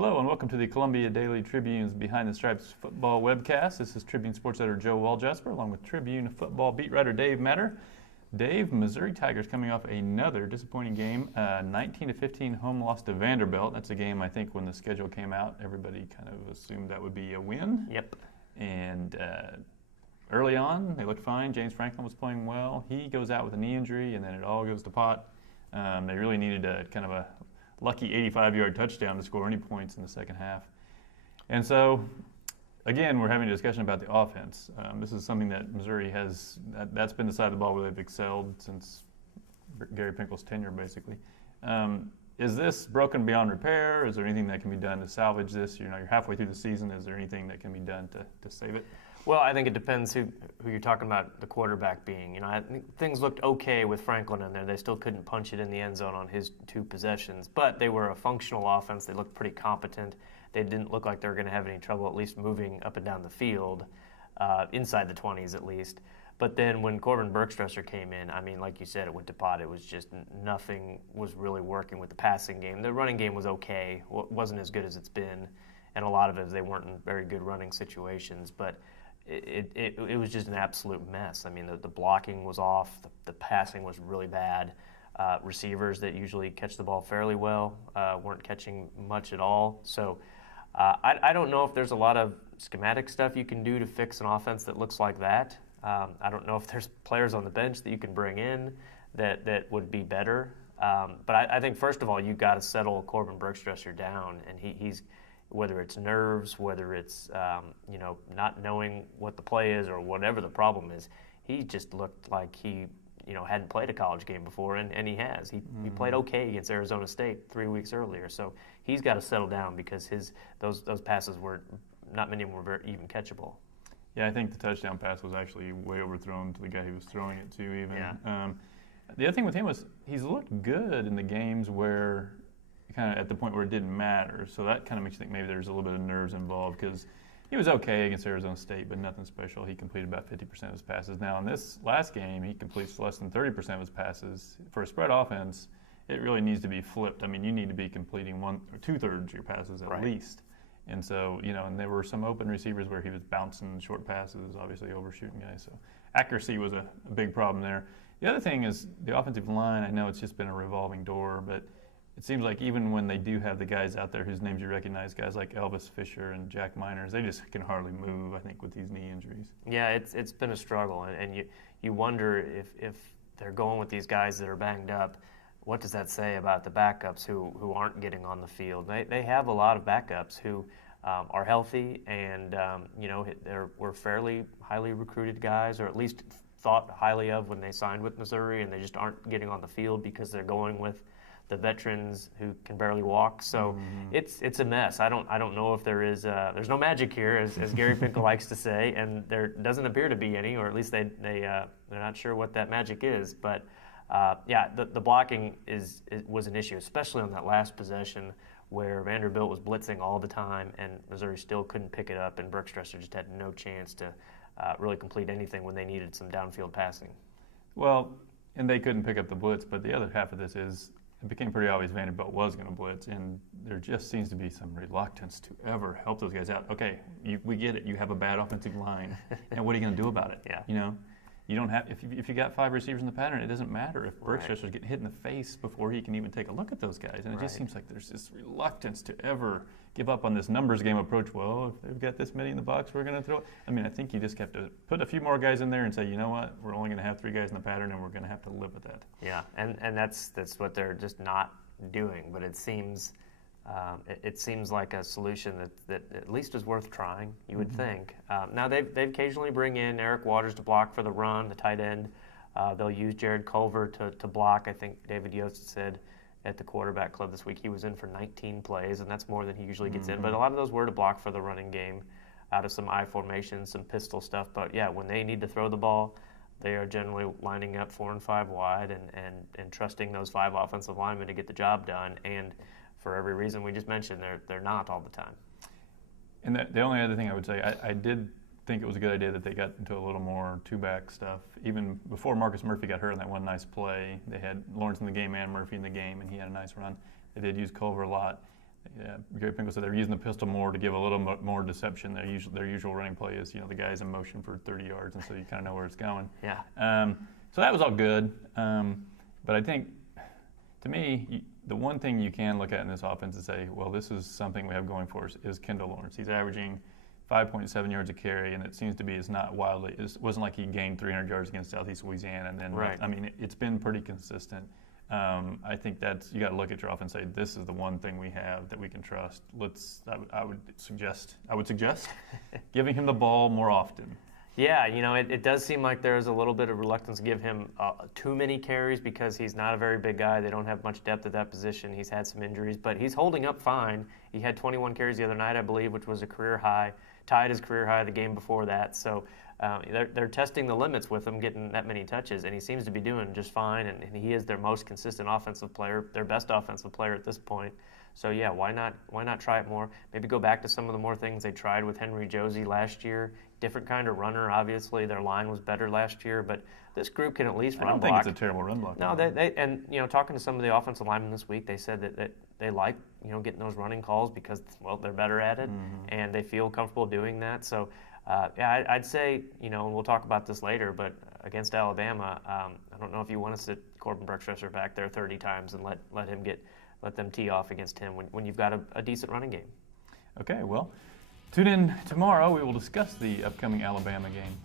Hello and welcome to the Columbia Daily Tribune's Behind the Stripes football webcast. This is Tribune sports editor Joe Walljasper along with Tribune football beat writer Dave Matter. Dave, Missouri Tigers coming off another disappointing game, 19-15 home loss to Vanderbilt. That's a game I think when the schedule came out, everybody kind of assumed that would be a win. Yep. And early on, they looked fine. James Franklin was playing well. He goes out with a knee injury, and then it all goes to pot. They really needed a lucky 85-yard touchdown to score any points in the second half. And so, again, we're having a discussion about the offense. This is something that Missouri has, that's been the side of the ball where they've excelled since Gary Pinkel's tenure, basically. Is this broken beyond repair? Is there anything that can be done to salvage this? You're halfway through the season. Is there anything that can be done to save it? Well, I think it depends who you're talking about the quarterback being. I think things looked okay with Franklin in there. They still couldn't punch it in the end zone on his two possessions, but they were a functional offense. They looked pretty competent. They didn't look like they were going to have any trouble at least moving up and down the field, inside the 20s at least. But then when Corbin Bergstresser came in, like you said, it went to pot. It was just nothing was really working with the passing game. The running game was okay. Wasn't as good as it's been, and a lot of it is they weren't in very good running situations, but it was just an absolute mess. The blocking was off. The passing was really bad. Receivers that usually catch the ball fairly well weren't catching much at all. So I don't know if there's a lot of schematic stuff you can do to fix an offense that looks like that. I don't know if there's players on the bench that you can bring in that would be better. But I think, first of all, you've got to settle Corbin Bergstresser down, and he's whether it's nerves, whether it's not knowing what the play is or whatever the problem is, he just looked like he hadn't played a college game before, and he has. He played okay against Arizona State 3 weeks earlier, so he's got to settle down because those passes were not many of them were even catchable. Yeah, I think the touchdown pass was actually way overthrown to the guy he was throwing it to even. Yeah. The other thing with him was he's looked good in the games where kind of at the point where it didn't matter. So that kind of makes you think maybe there's a little bit of nerves involved because he was okay against Arizona State, but nothing special. He completed about 50% of his passes. Now in this last game, he completes less than 30% of his passes. For a spread offense, it really needs to be flipped. You need to be completing 1 or 2/3 of your passes at least. And so, and there were some open receivers where he was bouncing short passes, obviously overshooting guys. So accuracy was a big problem there. The other thing is the offensive line. I know it's just been a revolving door, but it seems like even when they do have the guys out there whose names you recognize, guys like Elvis Fisher and Jack Miners, they just can hardly move, I think, with these knee injuries. Yeah, it's been a struggle, and you wonder if they're going with these guys that are banged up, what does that say about the backups who aren't getting on the field? They have a lot of backups who are healthy and were fairly highly recruited guys, or at least thought highly of when they signed with Missouri, and they just aren't getting on the field because they're going with the veterans who can barely walk. So it's a mess. I don't know if there's no magic here, as Gary Pinkel likes to say, and there doesn't appear to be any, or at least they're not sure what that magic is. But the blocking was an issue, especially on that last possession where Vanderbilt was blitzing all the time and Missouri still couldn't pick it up, and Bergstresser just had no chance to really complete anything when they needed some downfield passing. Well, and they couldn't pick up the blitz, but the other half of this is it became pretty obvious Vanderbilt was going to blitz, and there just seems to be some reluctance to ever help those guys out. Okay, we get it. You have a bad offensive line, and what are you going to do about it? Yeah. You don't have if you got 5 receivers in the pattern, it doesn't matter if Bergstresser's getting hit in the face before he can even take a look at those guys. And it just seems like there's this reluctance to ever give up on this numbers game approach. Well, if they've got this many in the box, we're going to throw it. I think you just have to put a few more guys in there and say, you know what, we're only going to have 3 guys in the pattern, and we're going to have to live with that. Yeah, and that's what they're just not doing. But it seems like a solution that at least is worth trying, you would think. Now, they occasionally bring in Eric Waters to block for the run, the tight end. They'll use Jared Culver to block. I think David Yost said at the quarterback club this week he was in for 19 plays, and that's more than he usually gets in. But a lot of those were to block for the running game out of some I formation, some pistol stuff. But, yeah, when they need to throw the ball, they are generally lining up 4 and 5 wide and trusting those 5 offensive linemen to get the job done. And for every reason we just mentioned, they're not all the time. And the only other thing I would say, I did think it was a good idea that they got into a little more 2-back stuff. Even before Marcus Murphy got hurt in that one nice play, they had Lawrence in the game and Murphy in the game, and he had a nice run. They did use Culver a lot. Yeah, Gary Pinkel said they're using the pistol more to give a little more deception. Their usual running play is, the guy's in motion for 30 yards, and so you kind of know where it's going. Yeah. So that was all good. But I think, to me, the one thing you can look at in this offense and say, well, this is something we have going for us, is Kendall Lawrence. He's averaging 5.7 yards a carry, and it seems to be it's not wildly. It wasn't like he gained 300 yards against Southeast Louisiana, and then right. I mean, it's been pretty consistent. I think you got to look at your offense and say, this is the one thing we have that we can trust. I would suggest giving him the ball more often. Yeah, it does seem like there's a little bit of reluctance to give him too many carries because he's not a very big guy. They don't have much depth at that position. He's had some injuries, but he's holding up fine. He had 21 carries the other night, I believe, which was a career high, tied his career high the game before that. So they're testing the limits with him getting that many touches, and he seems to be doing just fine, and he is their most consistent offensive player, their best offensive player at this point. So yeah, why not try it more? Maybe go back to some of the more things they tried with Henry Josie last year. Different kind of runner, obviously. Their line was better last year, but this group can at least run block. I don't think it's a terrible run block. No, talking to some of the offensive linemen this week, they said that they like getting those running calls because they're better at it, and they feel comfortable doing that. So I'd say and we'll talk about this later, but against Alabama, I don't know if you want to sit Corbin Bruxresser back there 30 times and let them tee off against him when you've got a decent running game. Okay, well, tune in tomorrow. We will discuss the upcoming Alabama game.